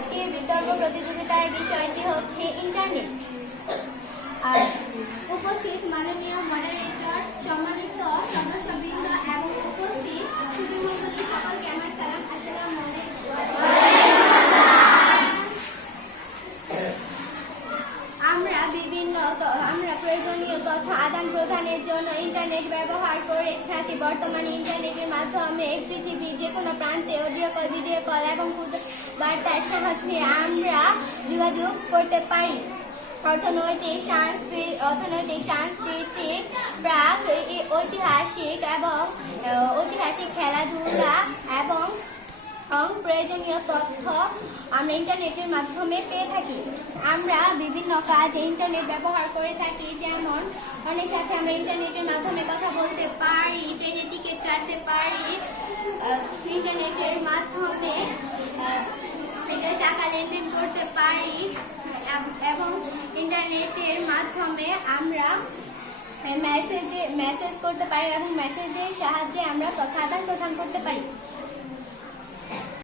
আজকের বিতর্ক প্রতিযোগিতার বিষয়টি হচ্ছে ইন্টারনেট। আর উপস্থিত মাননীয় মডারেটর, সম্মানিত সদস্যবৃন্দ এবং উপস্থিত সুধীমণ্ডলী সকলকে আমার সালাম। আসসালামু আলাইকুম। আমরা প্রয়োজনীয় তথ্য আদান প্রদানের জন্য ইন্টারনেট ব্যবহার করে থাকি। বর্তমানে ইন্টারনেটের মাধ্যমে পৃথিবীর যে কোনো প্রান্তে অডিও কল, ভিডিও কল এবং বার্তার সাহায্যে আমরা যোগাযোগ করতে পারি। অর্থনৈতিক, সাংস্কৃতিক, প্রাক ঐতিহাসিক খেলাধুলা এবং প্রয়োজনীয় তথ্য আমরা ইন্টারনেটের মাধ্যমে পেয়ে থাকি। আমরা বিভিন্ন কাজে ইন্টারনেট ব্যবহার করে থাকি, যেমন অনেক সাথে আমরা ইন্টারনেটের মাধ্যমে কথা বলতে পারি, ট্রেনের টিকিট কাটতে পারি, ইন্টারনেটের মাধ্যমে টাকা লেনদেন করতে পারি এবং ইন্টারনেটের মাধ্যমে আমরা মেসেজ করতে পারি এবং মেসেজের সাহায্যে আমরা তথ্য আদান প্রদান করতে পারি।